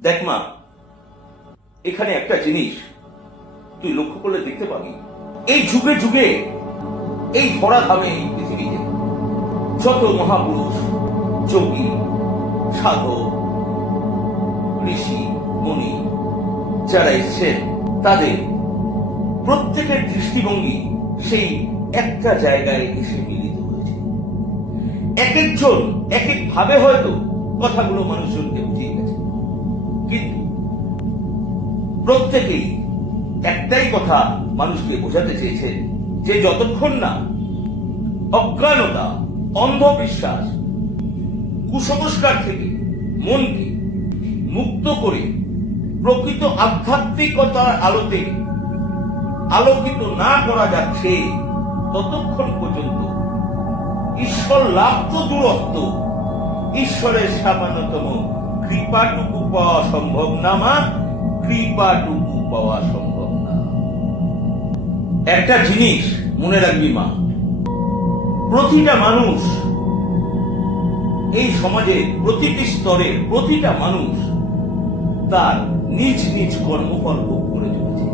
দেখ মা, এখানে একটা জিনিস তুই লক্ষ্য করলে দেখতে পাবি। এই যুগে যুগে, এই ধরা ধামে এই পৃথিবীতে যত মহাপুরুষ, যোগী, সাধক, ঋষি, মুনি যারা এসছেন, তাদের প্রত্যেকের দৃষ্টিভঙ্গি সেই একটা জায়গায় এসে মিলিত হয়েছে। এক একজন এক এক ভাবে হয়তো কথাগুলো মানুষজনকে বুঝিয়ে কিন্তু প্রত্যেকেই একটাই কথা মানুষকে বোঝাতে চেয়েছেন যে যতক্ষণ না অজ্ঞানতা, অন্ধবিশ্বাস, কুসংস্কার থেকে মনকে মুক্ত করে প্রকৃত আধ্যাত্মিকতার আলোতে আলোকিত না করা যাচ্ছে, ততক্ষণ পর্যন্ত ঈশ্বর লাভ তো দূরত্ব, ঈশ্বরের সামান্যতম কৃপাটুকু পাওয়া সম্ভব না, মা। কৃপাটুকু পাওয়া সম্ভব না। একটা জিনিস মনে রাখবি, মা। প্রতিটা মানুষ এই সমাজের প্রতিটি স্তরের প্রতিটা মানুষ তার নিজ নিজ কর্মফল ভোগ করে চলেছে।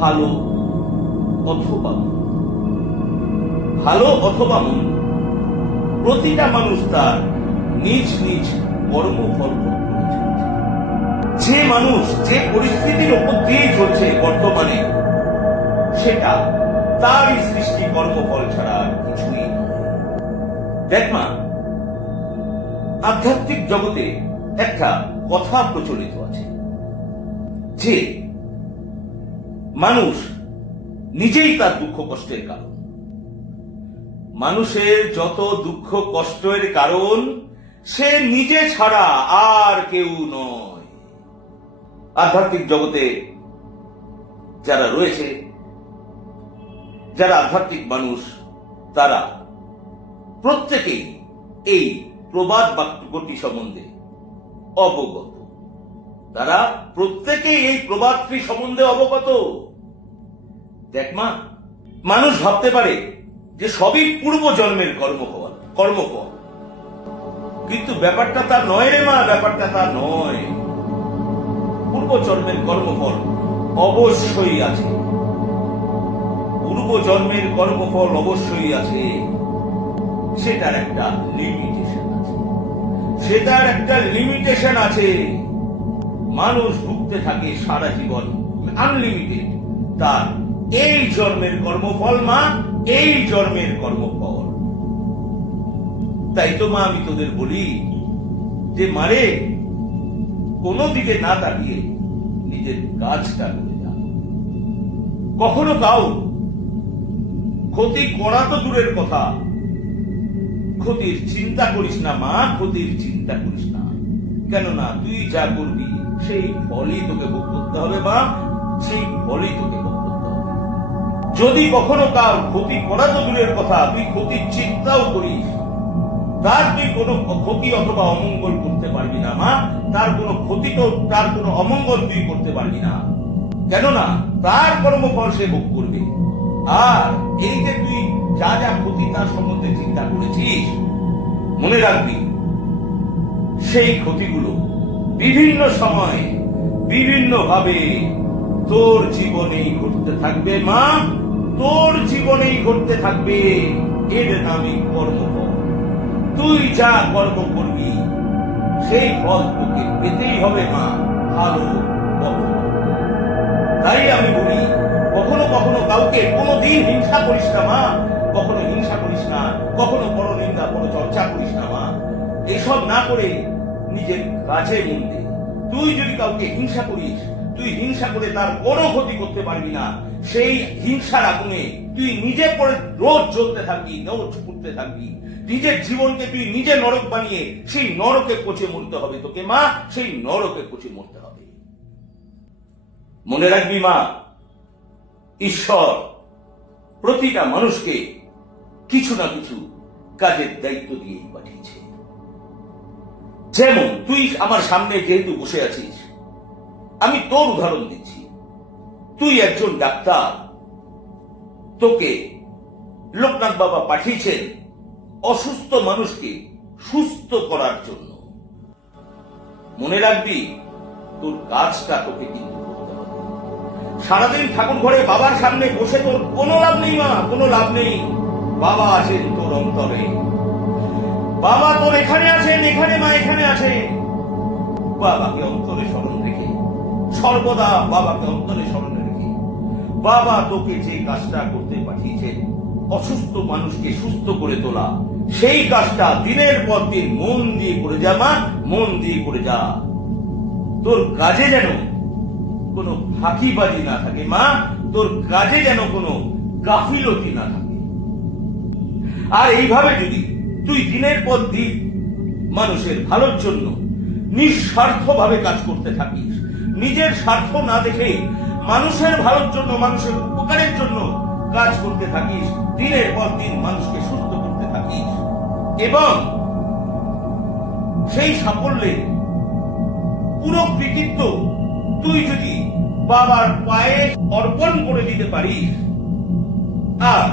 ভালো অথবা ভালো অথবা মন্দ। প্রতিটা মানুষ তার নিজ নিজ কর্মফল যে মানুষ যে পরিস্থিতির ওপর দিয়ে চলছে বর্তমানে, সেটা তারই সৃষ্টি কর্মফল ছাড়া আর কিছুই দেখ মা, আধ্যাত্মিক জগতে একটা কথা প্রচলিত আছে যে মানুষ নিজেই তার দুঃখ কষ্টের কারণ। মানুষের যত দুঃখ কষ্টের কারণ সে নিজে ছাড়া আর কেউ নয়। আধ্যাত্মিক জগতে যারা রয়েছে, যারা আধ্যাত্মিক মানুষ, তারা প্রত্যেকেই এই প্রবাদ বাক্যটি সম্বন্ধে অবগত। তারা প্রত্যেকেই এই প্রবাদটি সম্বন্ধে অবগত। দেখ মা, মানুষ ভাবতে পারে যে সবই পূর্ব জন্মের কর্মফল কর্মফল। কিন্তু ব্যাপারটা তা নয় রে মা, ব্যাপারটা তা নয়। পূর্ব জন্মের কর্মফল অবশ্যই আছে। পূর্ব জন্মের কর্মফল অবশ্যই আছে। সেটার একটা লিমিটেশন আছে। সেটার একটা লিমিটেশন আছে। মানুষ ভুগতে থাকে সারা জীবন আনলিমিটেড তার এই জন্মের কর্মফল মা, এই জন্মের কর্মফল। তাই তো মা, আমি তোদের বলি যে, মারে, কোনো দিকে না তাকিয়ে নিজের কাজটা করে যা। কখনো কাউ, ক্ষতি করা তো দূরের কথা। ক্ষতির চিন্তা করিস না মা, ক্ষতির চিন্তা করিস না। কেননা তুই যা করবি, সেই ফলই তোকে ভোগ করতে হবে মা, সেই ফলই তোকে ভোগ করতে হবে। যদি কখনো কার ক্ষতি করা তো দূরের কথা, তুই ক্ষতির চিন্তাও করিস। তার তুই কোনো ক্ষতি অথবা অমঙ্গল করতে পারবি না, মা। তার কোনো ক্ষতি তো, তার কোনো অমঙ্গল তুই করতে পারবি না। কেননা, তার কর্মফল সে ভোগ করবে। আর এই যে তুই যা যা ক্ষতি তার সম্বন্ধে চিন্তা করেছিস, মনে রাখবি, সেই ক্ষতিগুলো বিভিন্ন সময়ে বিভিন্ন ভাবে তোর জীবনেই ঘটতে থাকবে, মা। তোর জীবনেই ঘটতে থাকবে। এর নামে কর্মফল। তুই যা কর্ম করবি, সেই ফল তোকে পেতেই হবে মা, ভালো তাই আমি বলি, কখনো কখনো কাউকে কোনোদিন হিংসা করিস না মা, কখনো হিংসা করিস না, কখনো বড় নিন্দা বড় চর্চা করিস না মা। এসব না করে নিজের কাজে মন দে। তুই যদি কাউকে হিংসা করিস, তুই হিংসা করে তার কোনো ক্ষতি করতে পারবি না। সেই হিংসার আগুনে তুই নিজে পরে রোজ জ্বলতে থাকবি, রোজ করতে থাকবি। নিজের জীবনকে তুই নিজে নরক বানিয়ে সেই নরকে পচে মরতে হবে তোকে, মা, সেই নরকে পচে মরতে হবে। মনে রাখবি, মা, ঈশ্বর প্রতিটা মানুষকে কিছু না কিছু কাজের দায়িত্ব দিয়েই পাঠিয়েছে। যেমন তুই আমার সামনে যেহেতু বসে আছিস, আমি তোর উদাহরণ দিচ্ছি। তুই একজন ডাক্তার, তোকে লোকনাথ বাবা পাঠিয়েছেন অসুস্থ মানুষকে সুস্থ করার জন্য। মনে রাখবি, তোর কাজটা তোকে কিন্তু সারাদিন ঠাকুর ঘরে বাবার সামনে বসে তোর কোনো লাভ নেই মা, কোনো লাভ নেই। বাবা আছেন তোর অন্তরে। বাবা তোর এখানে আছেন, এখানে মা এখানে আছে বাবাকে অন্তরে স্মরণ রেখে, সর্বদা বাবাকে অন্তরে স্মরণ রেখে, বাবা তোকে যে কাজটা করতে পাঠিয়েছেন, অসুস্থ মানুষকে সুস্থ করে তোলা সেই কাজটা দিনের পর দিন মন দিয়ে করে যা, মা, মন দিয়ে করে যা। তোর কাজে যেন কোনো ফাঁকিবাজি না থাকে, মা, তোর কাজে যেন কোনো গাফিলতি না থাকে। আর এইভাবে যদি তুই দিনের পর দিন মানুষের ভালোর জন্য নিঃস্বার্থভাবে কাজ করতে থাকিস, নিজের স্বার্থ না দেখে মানুষের ভালোর জন্য, মানুষের উপকারের জন্য কাজ করতে থাকিস, দিনের পর দিন মানুষকে সুস্থ থাকিস এবং সেই সাফল্যের পুরো কৃতিত্ব তুই যদি বাবার পায়ে অর্পণ করে দিতে পারিস, আর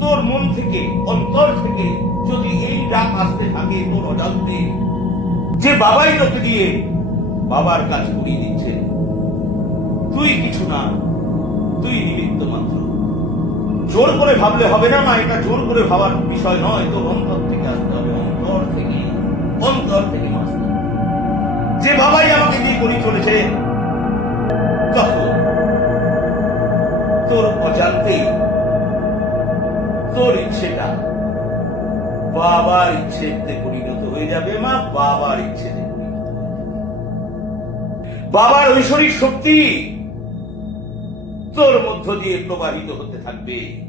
তোর মন থেকে, অন্তর থেকে যদি এই ডাক আসতে থাকে তোর অজান্তে, যে বাবাই তোকে দিয়ে বাবার কাজ করিয়ে দিচ্ছে, তুই কিছু না, তুই মাত্র জোর করে ভাবলে হবে না মা, এটা জোর করে ভাবার বিষয় নয়। তোর অন্তর থেকে আসতে হবে, অন্তর থেকে অন্তর থেকে আসতে যে বাবাই আমাকে দিয়ে করিয়ে চলেছে তোর অজান্তেই তোর ইচ্ছেটা বাবার ইচ্ছেতে পরিণত হয়ে যাবে মা, বাবার ইচ্ছেতে পরিণত বাবার ঐশ্বরিক শক্তি তোর মধ্য দিয়ে প্রবাহিত হতে থাকবে।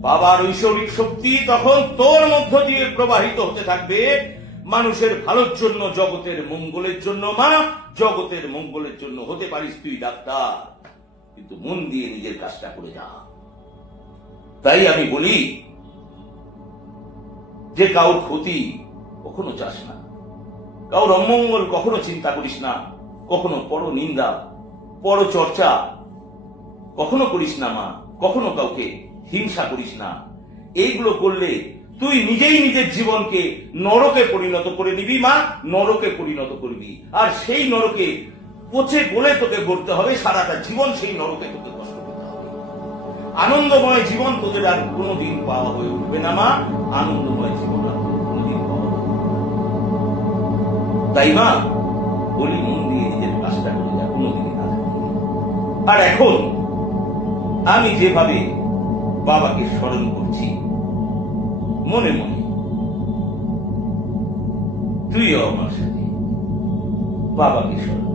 বাবার ঐশ্বরিক শক্তি তখন তোর মধ্য দিয়ে প্রবাহিত হতে থাকবে। মানুষের ভালোর জন্য, জগতের মঙ্গলের জন্য মা জগতের মঙ্গলের জন্য হতে পারিস তুই ডাক্তার। কিন্তু মন দিয়ে নিজের কাজটা করে যা। তাই আমি বলি, যে কাউর ক্ষতি কখনো চাস না। কাউর অমঙ্গল কখনো চিন্তা করিস না। কখনো পর নিন্দা পর চর্চা কখনো করিস না মা, কখনো কাউকে, হিংসা করিস না। এইগুলো করলে তুই নিজেই নিজের জীবনকে নরকে পরিণত করে নিবি মা, নরকে পরিণত করবি। আর সেই নরকে পচে গলে তোকে গড়তে হবে, সারাটা জীবন সেই নরকে তোকে কষ্ট করতে হবে। আনন্দময় জীবন তোদের আর কোনোদিন পাওয়া হয়ে উঠবে না মা, আনন্দময় জীবন আর কোনোদিন পাওয়া তাই মা, বলি মন দিয়ে নিজের কাজটা করে যা কোনোদিনই না। থাকবে। আর এখন আমি যেভাবে বাবাকে স্মরণ করছি, মনে মনে তুইও আমার সাথে বাবাকে স্মরণ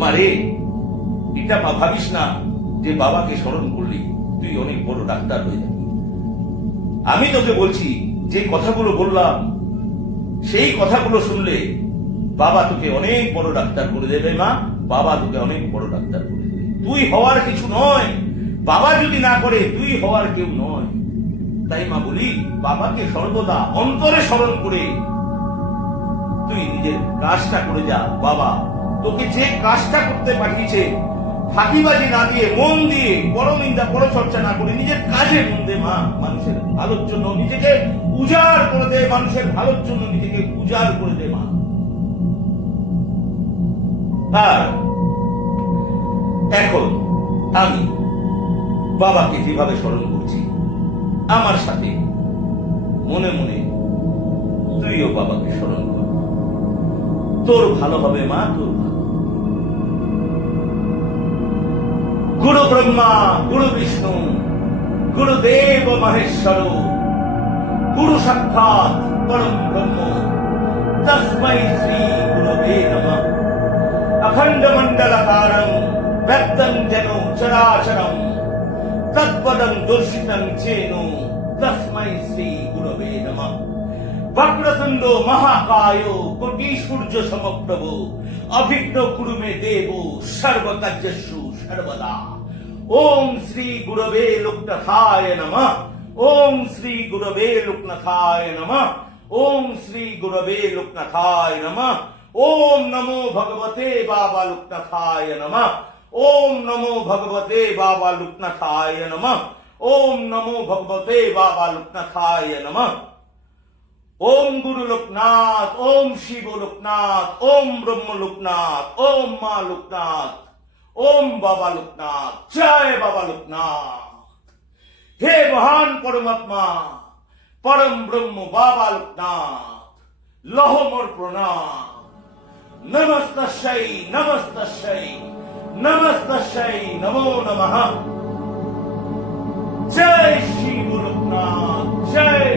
মারে এটা মা ভাবিস না যে বাবাকে স্মরণ করলি তুই অনেক বড় ডাক্তার হয়ে যাবি। আমি তোকে বলছি, যে কথাগুলো বললাম, সেই কথাগুলো শুনলে বাবা তোকে অনেক বড় ডাক্তার করে দেবে মা। বাবা তোকে অনেক বড় ডাক্তার করে তুই হওয়ার কিছু নয়। বাবা যদি না করে, তুই হওয়ার কেউ নয়। তাই মা বলি, বাবাকে সর্বদা অন্তরে স্মরণ করে তুই নিজের কাজটা করে যা। বাবা, তোকে যে কাজটা করতে পাঠিয়েছে, ফাঁকিবাজি না দিয়ে, মন দিয়ে বড় নিন্দা বড় চর্চা না করে নিজের কাজে মন দে মা। মানুষের ভালোর জন্য নিজেকে উজাড় করে দে, মানুষের ভালোর জন্য নিজেকে উজাড় করে দে মা। আর এখন আমি বাবাকে যেভাবে স্মরণ করছি, আমার সাথে মনে মনে তুইও বাবাকে স্মরণ কর। তোর ভালো হবে মা, তোর গুরু ব্রহ্মা, গুরু বিষ্ণু গুরুদেব মহেশ্বর, গুরু সাক্ষাৎ পরম ব্রহ্ম, তস্মৈ শ্রী গুরুবে নম। অখণ্ড মণ্ডলকারম ব্যক্তং যেন চরাচরম তৎপদং দর্শিতং চেন তস্মৈ শ্রী গুরবে নমঃ বক্রতুণ্ড মহাকায় কোটি সূর্য সমপ্রভ অভিঘ্ন কুরুমে দেব সর্বকার্যসু সর্বদা ওম শ্রী গুরবে লোকনাথায় নমঃ ওম শ্রী গুরবে লোকনাথায় নমঃ ওম শ্রী গুরবে লোকনাথায় নমঃ ওম নমো ভগবতে বাবা লোকনাথায় নমঃ ওম নমো ভগবতে বাবা লোকনাথায় নমঃ। ওম নমো ভগবতে বাবা লোকনাথায় নমঃ। ওম গুরু লোকনাথ, ওম শিব লোকনাথ, ওম ব্রহ্ম লোকনাথ, ওম মা লোকনাথ, ওম বাবা লোকনাথ, জয় বাবা লোকনাথ। হে মহান পরমাত্মা, পরম ব্রহ্ম বাবা লোকনাথ, লহমর প্রণাম। নমস্তস্যৈ নমস্তস্যৈ নমস্তস্যৈ নমো নমঃ জয় শিব লোকনাথ জয়